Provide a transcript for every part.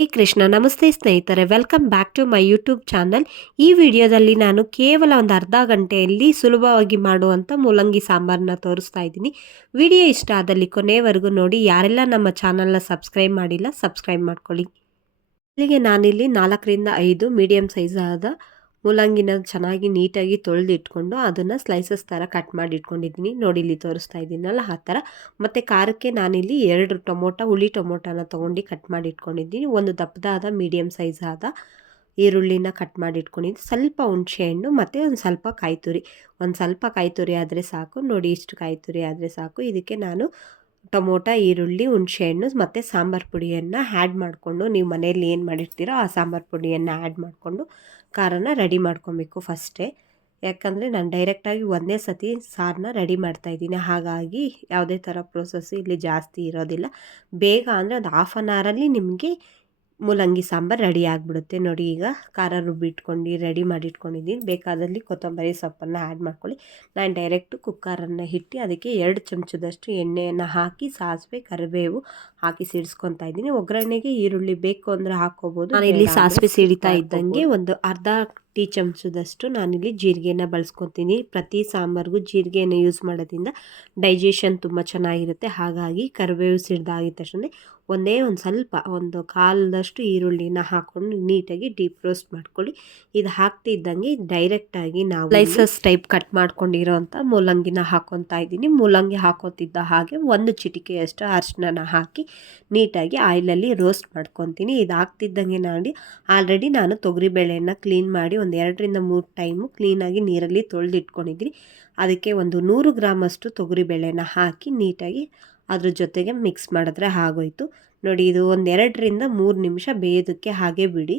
ಹೇ ಕೃಷ್ಣ. ನಮಸ್ತೆ ಸ್ನೇಹಿತರೆ welcome back to my YouTube channel ಈ ವಿಡಿಯೋದಲ್ಲಿ ನಾನು ಕೇವಲ ಒಂದು ಅರ್ಧ ಗಂಟೆಯಲ್ಲಿ ಸುಲಭವಾಗಿ ಮಾಡುವಂಥ ಮೂಲಂಗಿ ಸಾಂಬಾರನ್ನ ತೋರಿಸ್ತಾ ಇದ್ದೀನಿ. ವಿಡಿಯೋ ಇಷ್ಟ ಆದಲ್ಲಿ ಕೊನೆಯವರೆಗೂ ನೋಡಿ. ಯಾರೆಲ್ಲ ನಮ್ಮ ಚಾನಲ್ನ ಸಬ್ಸ್ಕ್ರೈಬ್ ಮಾಡಿಲ್ಲ ಸಬ್ಸ್ಕ್ರೈಬ್ ಮಾಡ್ಕೊಳ್ಳಿ. ಇಲ್ಲಿಗೆ ನಾನಿಲ್ಲಿ ನಾಲ್ಕರಿಂದ ಐದು ಮೀಡಿಯಮ್ ಸೈಜ್ ಆದ ಮೂಲಂಗಿನ ಚೆನ್ನಾಗಿ ನೀಟಾಗಿ ತೊಳೆದು ಇಟ್ಕೊಂಡು ಅದನ್ನು ಸ್ಲೈಸಸ್ ಥರ ಕಟ್ ಮಾಡಿ ಇಟ್ಕೊಂಡಿದ್ದೀನಿ. ನೋಡಿ ಇಲ್ಲಿ ತೋರಿಸ್ತಾ ಇದ್ದೀನಲ್ಲ ಆ ಥರ ಮತ್ತು ಖಾರಕ್ಕೆ ನಾನಿಲ್ಲಿ ಎರಡು ಟೊಮೊಟೊ, ಹುಳಿ ಟೊಮೊಟೊನ ತೊಗೊಂಡು ಕಟ್ ಮಾಡಿ ಇಟ್ಕೊಂಡಿದ್ದೀನಿ. ಒಂದು ದಪ್ಪದಾದ ಮೀಡಿಯಮ್ ಸೈಜ್ ಆದ ಈರುಳ್ಳಿನ ಕಟ್ ಮಾಡಿ ಇಟ್ಕೊಂಡಿದ್ದು ಸ್ವಲ್ಪ ಹುಣಸೆಹಣ್ಣು ಮತ್ತು ಒಂದು ಸ್ವಲ್ಪ ಕಾಯಿ ತುರಿ ಒಂದು ಸ್ವಲ್ಪ ಕಾಯಿ ತುರಿ ಆದರೆ ಸಾಕು. ನೋಡಿ ಇಷ್ಟು ಕಾಯಿ ತುರಿ ಆದರೆ ಸಾಕು. ಇದಕ್ಕೆ ನಾನು ಟೊಮೊಟೊ, ಈರುಳ್ಳಿ, ಹುಣಸೆಹಣ್ಣು ಮತ್ತು ಸಾಂಬಾರು ಪುಡಿಯನ್ನು ಆ್ಯಡ್ ಮಾಡಿಕೊಂಡು ನೀವು ಮನೆಯಲ್ಲಿ ಏನು ಮಾಡಿರ್ತೀರೋ ಆ ಸಾಂಬಾರು ಪುಡಿಯನ್ನು ಆ್ಯಡ್ ಮಾಡಿಕೊಂಡು ಖಾರನ ರೆಡಿ ಮಾಡ್ಕೊಬೇಕು ಫಸ್ಟೇ. ಯಾಕಂದರೆ ನಾನು ಡೈರೆಕ್ಟಾಗಿ ಒಂದೇ ಸತಿ ಸಾರನ್ನ ರೆಡಿ ಮಾಡ್ತಾಯಿದ್ದೀನಿ ಹಾಗಾಗಿ ಯಾವುದೇ ಥರ ಪ್ರೋಸೆಸ್ಸು ಇಲ್ಲಿ ಜಾಸ್ತಿ ಇರೋದಿಲ್ಲ. ಬೇಗ ಅಂದರೆ ಒಂದು ಹಾಫ್ ಆನ್ ಅವರಲ್ಲಿ ನಿಮಗೆ ಮೂಲಂಗಿ ಸಾಂಬಾರು ರೆಡಿ ಆಗಿಬಿಡುತ್ತೆ. ನೋಡಿ ಈಗ ಖಾರ ರುಬ್ಬಿಟ್ಕೊಂಡು ರೆಡಿ ಮಾಡಿಟ್ಕೊಂಡಿದ್ದೀನಿ ಬೇಕಾದಲ್ಲಿ ಕೊತ್ತಂಬರಿ ಸೊಪ್ಪನ್ನು ಆ್ಯಡ್ ಮಾಡ್ಕೊಳ್ಳಿ. ನಾನು ಡೈರೆಕ್ಟು ಕುಕ್ಕರನ್ನು ಇಟ್ಟು ಅದಕ್ಕೆ ಎರಡು ಚಮಚದಷ್ಟು ಎಣ್ಣೆಯನ್ನು ಹಾಕಿ ಸಾಸಿವೆ ಕರಿಬೇವು ಹಾಕಿ ಸಿಡಿಸ್ಕೊತಾ ಇದ್ದೀನಿ. ಒಗ್ಗರಣೆಗೆ ಈರುಳ್ಳಿ ಬೇಕು ಅಂದರೆ ಹಾಕ್ಕೋಬೋದು ನಾನು ಇಲ್ಲಿ ಸಾಸಿವೆ ಸಿಡಿತಾ ಇದ್ದಂಗೆ ಒಂದು ಅರ್ಧ ಟೀ ಚಮಚದಷ್ಟು ನಾನಿಲ್ಲಿ ಜೀರಿಗೆನ ಬಳಸ್ಕೊತೀನಿ. ಪ್ರತಿ ಸಾಂಬಾರಿಗೂ ಜೀರಿಗೆನ ಯೂಸ್ ಮಾಡೋದ್ರಿಂದ ಡೈಜೆಷನ್ ತುಂಬ ಚೆನ್ನಾಗಿರುತ್ತೆ. ಹಾಗಾಗಿ ಕರಿಬೇವು ಸಿಡ್ದಾಗಿದ ತಕ್ಷಣ ಒಂದೇ ಒಂದು ಸ್ವಲ್ಪ ಒಂದು ಕಾಲದಷ್ಟು ಈರುಳ್ಳಿನ ಹಾಕ್ಕೊಂಡು ನೀಟಾಗಿ ಡೀಪ್ ರೋಸ್ಟ್ ಮಾಡ್ಕೊಳ್ಳಿ. ಇದು ಹಾಕ್ತಿದ್ದಂಗೆ ಡೈರೆಕ್ಟಾಗಿ ನಾವು ಲೈಸಸ್ ಟೈಪ್ ಕಟ್ ಮಾಡ್ಕೊಂಡಿರೋವಂಥ ಮೂಲಂಗಿನ ಹಾಕೊತಾ ಇದ್ದೀನಿ. ಮೂಲಂಗಿ ಹಾಕೋತಿದ್ದ ಹಾಗೆ ಒಂದು ಚಿಟಿಕೆಯಷ್ಟು ಅರಿಶಿನ ಹಾಕಿ ನೀಟಾಗಿ ಆಯಿಲಲ್ಲಿ ರೋಸ್ಟ್ ಮಾಡ್ಕೊತೀನಿ. ಇದು ಹಾಕ್ತಿದ್ದಂಗೆ ನೋಡಿ ಆಲ್ರೆಡಿ ನಾನು ತೊಗರಿಬೇಳೆಯನ್ನು ಕ್ಲೀನ್ ಮಾಡಿ ಒಂದು ಎರಡರಿಂದ ಮೂರು ಟೈಮು ಕ್ಲೀನಾಗಿ ನೀರಲ್ಲಿ ತೊಳೆದಿಟ್ಕೊಂಡಿದ್ದೀನಿ ಅದಕ್ಕೆ ಒಂದು ನೂರು ಗ್ರಾಮಷ್ಟು ತೊಗರಿಬೇಳೆನ ಹಾಕಿ ನೀಟಾಗಿ ಅದ್ರ ಜೊತೆಗೆ ಮಿಕ್ಸ್ ಮಾಡಿದ್ರೆ ಆಗೋಯ್ತು. ನೋಡಿ, ಇದು ಒಂದು ಎರಡರಿಂದ ಮೂರು ನಿಮಿಷ ಬೇಯೋದಕ್ಕೆ ಹಾಗೆ ಬಿಡಿ.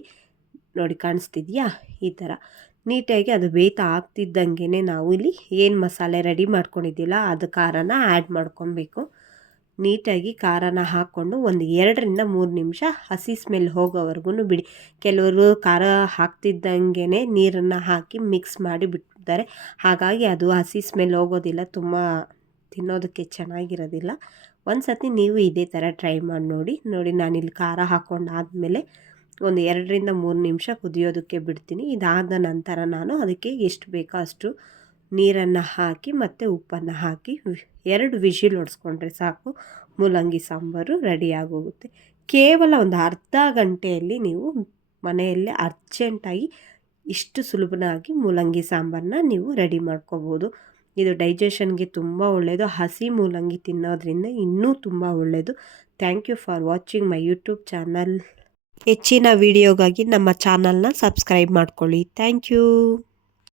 ನೋಡಿ, ಕಾಣಿಸ್ತಿದ್ಯಾ? ಈ ಥರ. ನೀಟಾಗಿ ಅದು ಬೇಯ್ತಾ ಆಗ್ತಿದ್ದಂಗೆ ನಾವು ಇಲ್ಲಿ ಏನು ಮಸಾಲೆ ರೆಡಿ ಮಾಡ್ಕೊಂಡಿದ್ದಿಲ್ಲ, ಅದು ಖಾರನ ಆ್ಯಡ್ ಮಾಡ್ಕೊಬೇಕು. ನೀಟಾಗಿ ಖಾರನ ಹಾಕ್ಕೊಂಡು ಒಂದು ಎರಡರಿಂದ ಮೂರು ನಿಮಿಷ ಹಸಿ ಸ್ಮೆಲ್ ಹೋಗೋವರೆಗೂ ಬಿಡಿ. ಕೆಲವರು ಖಾರ ಹಾಕ್ತಿದ್ದಂಗೆ ನೀರನ್ನು ಹಾಕಿ ಮಿಕ್ಸ್ ಮಾಡಿ ಬಿಟ್ಟಿದ್ದಾರೆ. ಹಾಗಾಗಿ ಅದು ಹಸಿ ಸ್ಮೆಲ್ ಹೋಗೋದಿಲ್ಲ, ತುಂಬ ತಿನ್ನೋದಕ್ಕೆ ಚೆನ್ನಾಗಿರೋದಿಲ್ಲ. ಒಂದು ಸತಿ ನೀವು ಇದೇ ಥರ ಟ್ರೈ ಮಾಡಿ ನೋಡಿ ನೋಡಿ ನಾನಿಲ್ಲಿ ಖಾರ ಹಾಕ್ಕೊಂಡಾದಮೇಲೆ ಒಂದು ಎರಡರಿಂದ ಮೂರು ನಿಮಿಷ ಕುದಿಯೋದಕ್ಕೆ ಬಿಡ್ತೀನಿ. ಇದಾದ ನಂತರ ನಾನು ಅದಕ್ಕೆ ಎಷ್ಟು ಬೇಕೋ ಅಷ್ಟು ನೀರನ್ನು ಹಾಕಿ ಮತ್ತು ಉಪ್ಪನ್ನು ಹಾಕಿ ಎರಡು ವಿಷಿಲ್ ಹೊಡೆಸ್ಕೊಂಡ್ರೆ ಸಾಕು. ಮೂಲಂಗಿ ಸಾಂಬಾರು ರೆಡಿಯಾಗೋಗುತ್ತೆ ಕೇವಲ ಒಂದು ಅರ್ಧ ಗಂಟೆಯಲ್ಲಿ ನೀವು ಮನೆಯಲ್ಲೇ ಅರ್ಜೆಂಟಾಗಿ ಇಷ್ಟು ಸುಲಭನಾಗಿ ಮೂಲಂಗಿ ಸಾಂಬಾರನ್ನ ನೀವು ರೆಡಿ ಮಾಡ್ಕೋಬೋದು. ಇದು ಡೈಜೆಷನ್ಗೆ ತುಂಬ ಒಳ್ಳೆಯದು ಹಸಿ ಮೂಲಂಗಿ ತಿನ್ನೋದ್ರಿಂದ ಇನ್ನೂ ತುಂಬ ಒಳ್ಳೆಯದು thank you for watching my YouTube channel ಹೆಚ್ಚಿನ ವಿಡಿಯೋಗಾಗಿ ನಮ್ಮ ಚಾನಲ್ನ ಸಬ್ಸ್ಕ್ರೈಬ್ ಮಾಡ್ಕೊಳ್ಳಿ. Thank you